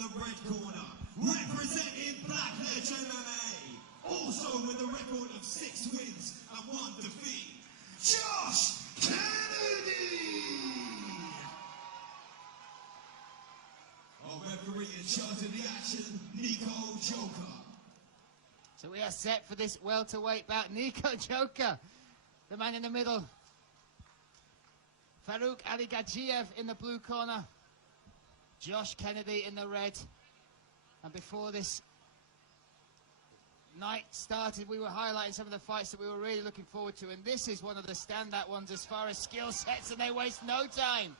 the red corner, representing Blackledge MMA, also with a record of 6 wins and 1 defeat, Josh Kennedy! Our referee in charge of the action, Nico Joker. So we are set for this welterweight bout. Nico Joker, the man in the middle. Farukh Aligadzhiev in the blue corner. Josh Kennedy in the red. And before this night started, we were highlighting some of the fights that we were really looking forward to. And this is one of the standout ones as far as skill sets, and they waste no time.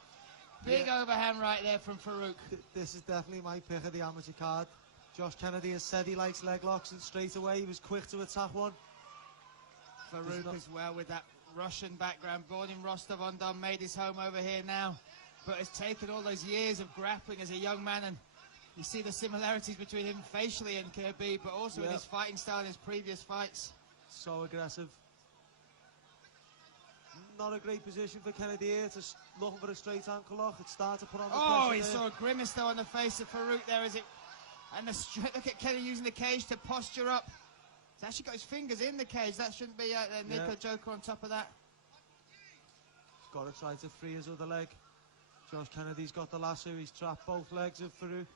Big overhand right there from Farukh. This is definitely my pick of the amateur card. Josh Kennedy has said he likes leg locks, and straight away he was quick to attack one. Farukh as well with that Russian background, born in Rostov-on-Don, made his home over here now, but has taken all those years of grappling as a young man, and you see the similarities between him facially and Khabib, but also in his fighting style in his previous fights. So aggressive. Not a great position for Kennedy here, just looking for a straight ankle lock. It's starting to put on the pressure. Oh, he saw a grimace though on the face of Farukh there as it, and look at Kennedy using the cage to posture up. He's actually got his fingers in the cage. That shouldn't be Nico Joker on top of that. He's got to try to free his other leg. Josh Kennedy's got the lasso. He's trapped both legs of Farukh.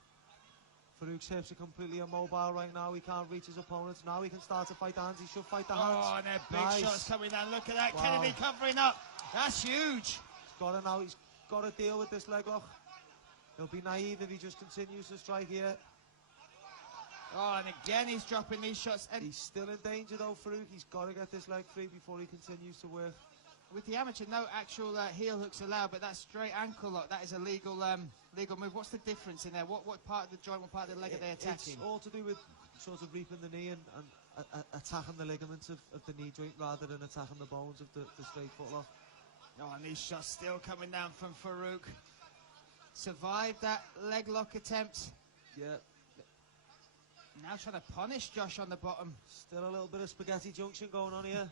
Farukh's hips are completely immobile right now. He can't reach his opponents. Now he can start to fight the hands. He should fight the hands. Oh, and they're big shots coming down. Look at that. Wow. Kennedy covering up. That's huge. He's got to deal with this leg lock. He'll be naive if he just continues to strike here. Oh, and again he's dropping these shots. And he's still in danger though, Farukh. He's got to get this leg free before he continues to work. With the amateur, no actual heel hooks allowed, but that straight ankle lock, that is a legal legal move. What's the difference in there? What part of the joint, what part of the leg are they attacking? It's all to do with sort of reaping the knee and attacking the ligaments of the knee joint rather than attacking the bones of the straight foot lock. Oh, and these shots still coming down from Farukh. Survived that leg lock attempt. Yeah. Now trying to punish Josh on the bottom. Still a little bit of spaghetti junction going on here.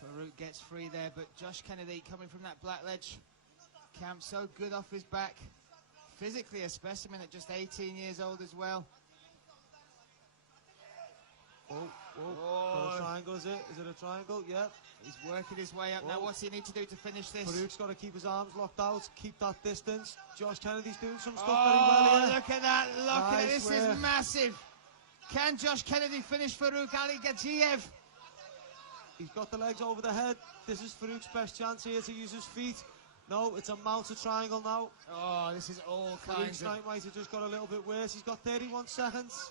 Farukh gets free there, but Josh Kennedy coming from that Blackledge camp, so good off his back. Physically a specimen at just 18 years old as well. Oh, a triangle, is it? Is it a triangle? Yeah. He's working his way up now. What's he need to do to finish this? Farukh's got to keep his arms locked out, keep that distance. Josh Kennedy's doing some stuff very well here. Look at that. Look at it. This is massive. Can Josh Kennedy finish Farukh Aligadzhiev? He's got the legs over the head. This is Farukh's best chance here to use his feet. No, it's a mounted triangle now. Oh, this is all kinds of... Farukh's might have just got a little bit worse. He's got 31 seconds.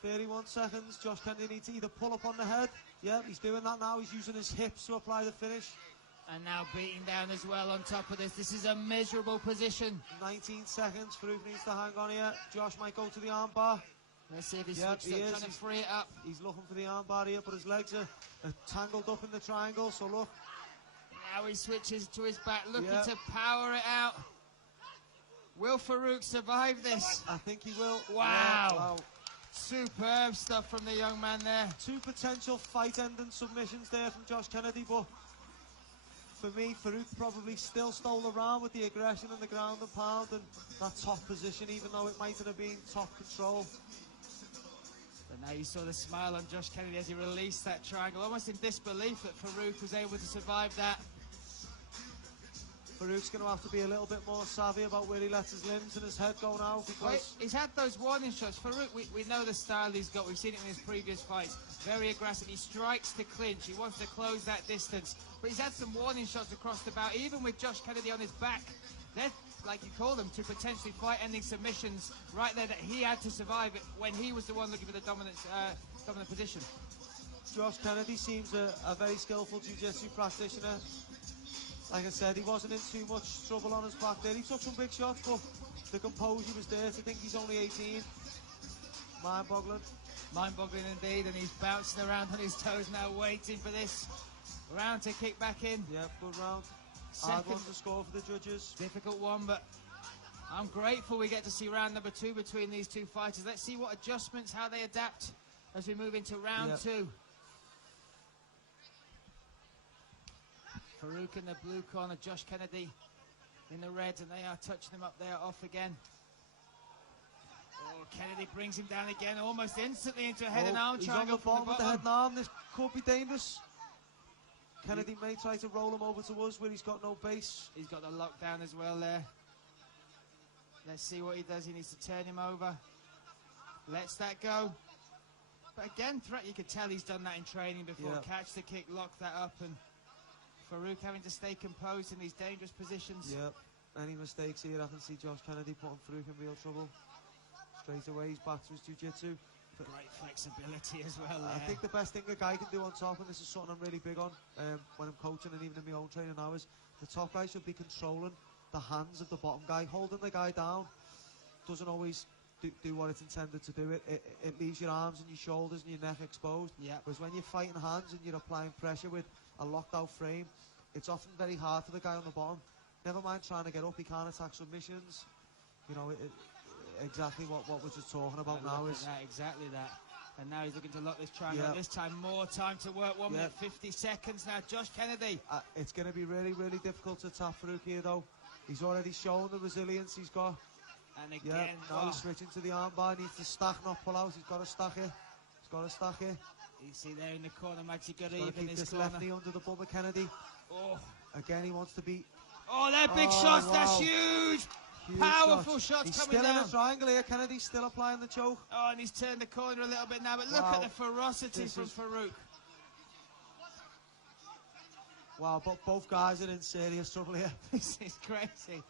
31 seconds. Josh Kennedy needs to either pull up on the head. Yeah, he's doing that now. He's using his hips to apply the finish. And now beating down as well on top of this. This is a miserable position. 19 seconds. Farukh needs to hang on here. Josh might go to the armbar. Let's see if he's trying to free it up. He's looking for the armbar here, but his legs are tangled up in the triangle, so look. Now he switches to his back, looking to power it out. Will Farukh survive this? I think he will. Wow. Yeah, wow. Superb stuff from the young man there. 2 potential fight-ending submissions there from Josh Kennedy, but for me, Farukh probably still stole the round with the aggression and the ground and pound and that top position, even though it mightn't have been top control. But now you saw the smile on Josh Kennedy as he released that triangle, almost in disbelief that Farukh was able to survive that. Farukh's going to have to be a little bit more savvy about where he lets his limbs and his head go now, because... He's had those warning shots. Farukh, we know the style he's got. We've seen it in his previous fights. Very aggressive. He strikes to clinch. He wants to close that distance. But he's had some warning shots across the bout, even with Josh Kennedy on his back. They're, like you call them, to potentially fight-ending submissions right there that he had to survive it when he was the one looking for the dominant position. Josh Kennedy seems a very skillful jiu-jitsu practitioner. Like I said, he wasn't in too much trouble on his back there. He took some big shots, but the composure was there. To think he's only 18. Mind-boggling. Mind-boggling indeed, and he's bouncing around on his toes now, waiting for this round to kick back in. Yeah, good round. Hard one to score for the judges. Difficult one, but I'm grateful we get to see round number 2 between these two fighters. Let's see what adjustments, how they adapt as we move into round 2. Farukh in the blue corner, Josh Kennedy in the red, and they are touching him up there, off again. Oh, Kennedy brings him down again, almost instantly into a head and arm triangle. He's on the bottom with the head and arm. This could be dangerous. Kennedy may try to roll him over to us where he's got no base. He's got the lockdown as well there. Let's see what he does. He needs to turn him over. Lets that go. But again, threat, you could tell he's done that in training before. Yep. Catch the kick, lock that up, and Farukh having to stay composed in these dangerous positions. Yep. Any mistakes here, I can see Josh Kennedy putting Farukh in real trouble. Straight away, he's back to his jiu-jitsu. Great flexibility as well there. I think the best thing a guy can do on top, and this is something I'm really big on when I'm coaching and even in my own training now, is the top guy should be controlling the hands of the bottom guy. Holding the guy down doesn't always do what it's intended to do. It leaves your arms and your shoulders and your neck exposed. Yeah. Whereas when you're fighting hands and you're applying pressure with a locked out frame, it's often very hard for the guy on the bottom. Never mind trying to get up, he can't attack submissions. You know, exactly what we're just talking about now is that, exactly that. And now he's looking to lock this triangle. Yep. This time more time to work. 1 minute 50 seconds now. Josh Kennedy. It's going to be really, really difficult to tap Farukh here though. He's already shown the resilience he's got. And again, now he's switching to the armbar. He needs to stack, not pull out. He's got to stack here. He's got to stack here. You see there in the corner, Maxi got He's got to even keep his this corner. left knee under the bum of Kennedy. Oh. Again, he wants to beat. Oh, they're big shots. Wow. That's huge. Powerful shots he's coming still down. in a triangle here. Kennedy's still applying the choke. Oh, and he's turned the corner a little bit now. But look at the ferocity from Farukh. Wow, but both guys are in serious trouble here. This is crazy.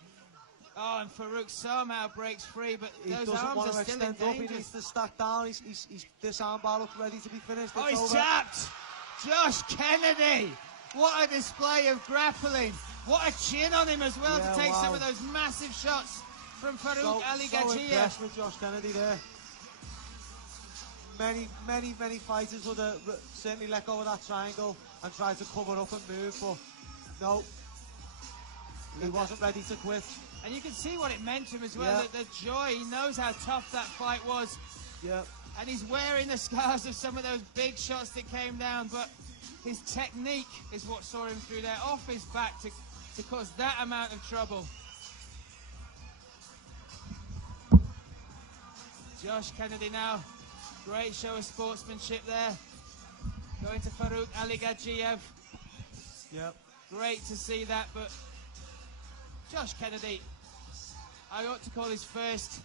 Oh, and Farukh somehow breaks free, but He those doesn't arms want are to still extend in up. He danger. needs to stack down. He's this armbar looks ready to be finished. Oh, It's he's over. tapped. Josh Kennedy. What a display of grappling. What a chin on him as well to take some of those massive shots from Farukh So Aligadzhiev. impressed with Josh Kennedy there. Many fighters would have certainly let go of that triangle and tried to cover up and move, but no, he wasn't ready to quit. And you can see what it meant to him as well, the joy. He knows how tough that fight was. Yeah. And he's wearing the scars of some of those big shots that came down, but his technique is what saw him through there, off his back to cause that amount of trouble. Josh Kennedy now, great show of sportsmanship there. Going to Farukh Aligadzhiev. Yep. Great to see that, but Josh Kennedy, I ought to call his first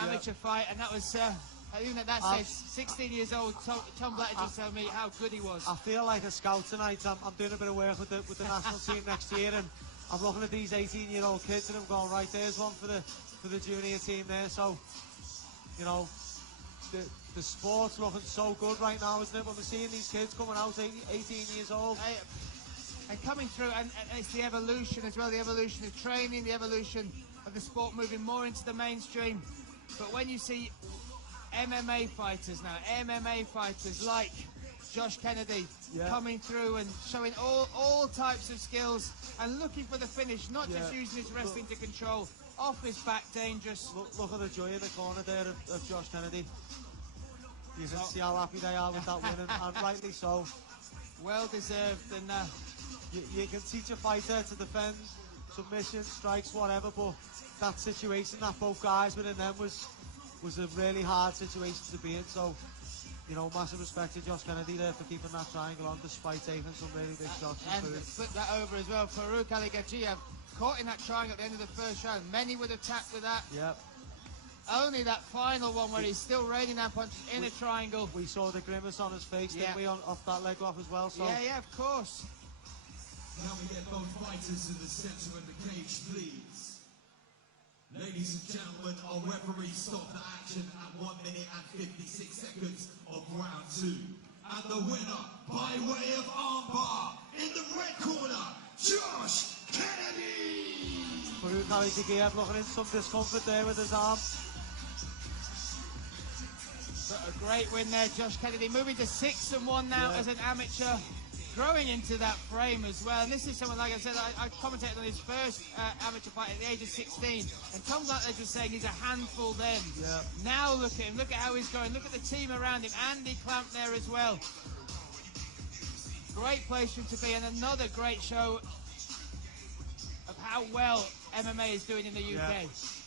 amateur fight, and that was, even at that stage, 16 years old, Tom Blatter just told me how good he was. I feel like a scout tonight. I'm doing a bit of work with the national team next year, and I'm looking at these 18-year-old kids and I'm going, right, there's one for the junior team there. So, you know, the sport's looking so good right now, isn't it? When we're seeing these kids coming out 18 years old. And coming through, and it's the evolution as well, the evolution of training, the evolution of the sport moving more into the mainstream. But when you see MMA fighters now, MMA fighters like Josh Kennedy coming through and showing all types of skills and looking for the finish, not just using his wrestling to control, off his back, dangerous. Look at the joy in the corner there of Josh Kennedy. You can see how happy they are with that win, and rightly so. Well deserved, and you can teach a fighter to defend submissions, strikes, whatever, but that situation that both guys were in then was a really hard situation to be in. So, you know, massive respect to Josh Kennedy there for keeping that triangle on despite taking some really big shots. And flip that over as well. Farukh Aligadzhiev caught in that triangle at the end of the first round. Many would have tapped with that. Yep. Only that final one where he's still raining that punch in a triangle. We saw the grimace on his face, didn't we, off that leg off as well? So. Yeah, of course. Now we get both fighters to the centre of the cage, please. Ladies and gentlemen, our referee stopped the action at 1 minute and 56 seconds of round 2. And the winner, by way of armbar, in the red corner, Josh Kennedy! Farukh Aligadzhiev looking in some discomfort there with his arm. But a great win there, Josh Kennedy, moving to 6-1 now as an amateur, growing into that frame as well. And this is someone, like I said, I commentated on his first amateur fight at the age of 16, and Tom Blatter was saying he's a handful then. Yeah. Now look at him, look at how he's going, look at the team around him, Andy Clamp there as well. Great place for him to be, and another great show of how well MMA is doing in the UK. Yeah.